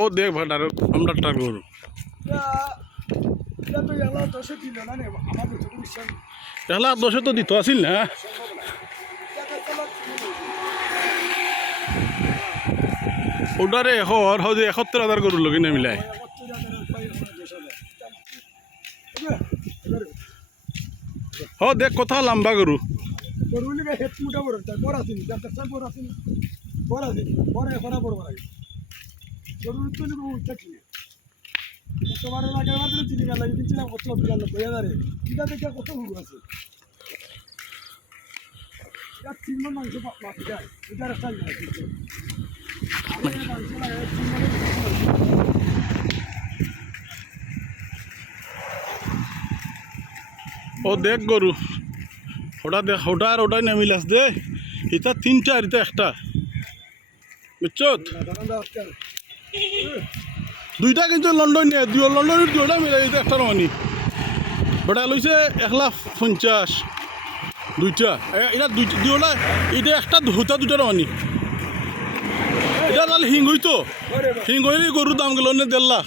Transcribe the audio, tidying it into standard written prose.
ও দেখ ভাটার আমরা টার গরু এলা 10 তো দিত আছিল না ওটারে এখন হয়তো 71,000 গরুর লগে না মিলাই হ দেখ কথা লম্বা গরু ও দেখ গরু ওটা দেখ ওটা আর ওটাই নামিলাস দে এটা 3টা আর এটা একটা বুঝছো দুইটা কিন্তু লন্ডন নিয়ে লন্ডনের দুইটা মিলাই এটা একটা রমানি ওটা লইছে 1,50,000 দুইটা এটা দুইটা এটা একটা দুটা রমানি এটা তাহলে হিং হইতো হিং হইলে গরুর দাম গেল 1.5 লাখ